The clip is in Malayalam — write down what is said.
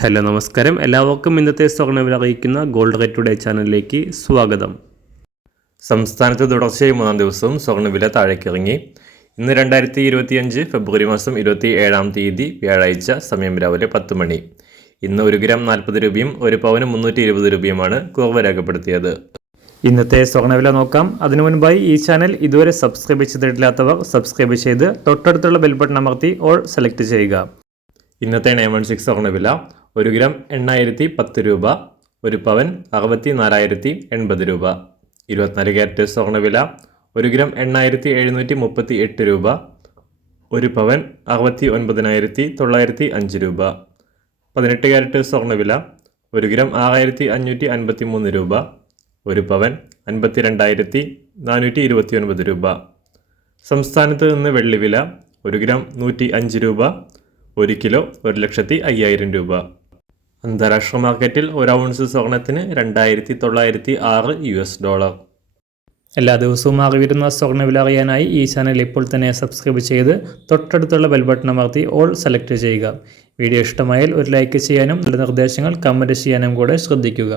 ഹലോ നമസ്കാരം, എല്ലാവർക്കും ഇന്നത്തെ സ്വർണ്ണവില അറിയിക്കുന്ന ഗോൾഡ് റേറ്റ് ടുഡേ ചാനലിലേക്ക് സ്വാഗതം. സംസ്ഥാനത്ത് തുടർച്ചയായി 3-ാം ദിവസവും സ്വർണ്ണവില താഴേക്കിറങ്ങി. ഇന്ന് 2025 ഫെബ്രുവരി മാസം 27-ാം തീയതി വ്യാഴാഴ്ച, സമയം രാവിലെ 10 മണി. ഇന്ന് 1 ഗ്രാം 40 രൂപയും 1 പവന് 320 രൂപയുമാണ് കുറവ് രേഖപ്പെടുത്തിയത്. ഇന്നത്തെ സ്വർണ്ണവില നോക്കാം. അതിനു മുൻപായി ഈ ചാനൽ ഇതുവരെ സബ്സ്ക്രൈബ് ചെയ്തിട്ടില്ലാത്തവർ സബ്സ്ക്രൈബ് ചെയ്ത് തൊട്ടടുത്തുള്ള ബെൽ ബട്ടൺ അമർത്തി ഓൾ സെലക്ട് ചെയ്യുക. ഇന്നത്തെ 916 സ്വർണ്ണവില 1 ഗ്രാം 8010 രൂപ, 1 പവൻ 64,080 രൂപ. 24 ക്യാരറ്റ് സ്വർണ്ണവില 1 ഗ്രാം 8738 രൂപ, 1 പവൻ 69,905 രൂപ. 18 ക്യാരറ്റ് സ്വർണ്ണവില 1 ഗ്രാം 6553 രൂപ, 1 പവൻ 52,429 രൂപ. സംസ്ഥാനത്ത് നിന്ന് വെള്ളിവില 1 ഗ്രാം 105 രൂപ, 1 കിലോ 1,05,000 രൂപ. അന്താരാഷ്ട്ര മാർക്കറ്റിൽ 1 ഔൺസ് സ്വർണത്തിന് $2,906. എല്ലാ ദിവസവും അറിവിരുന്ന സ്വർണ്ണവില അറിയാനായി ഈ ചാനൽ ഇപ്പോൾ തന്നെ സബ്സ്ക്രൈബ് ചെയ്ത് തൊട്ടടുത്തുള്ള ബെൽ ബട്ടൺ അമർത്തി ഓൾ സെലക്ട് ചെയ്യുക. വീഡിയോ ഇഷ്ടമായാൽ ഒരു ലൈക്ക് ചെയ്യാനും നല്ല നിർദ്ദേശങ്ങൾ കമൻറ്റ് ചെയ്യാനും കൂടെ ശ്രദ്ധിക്കുക.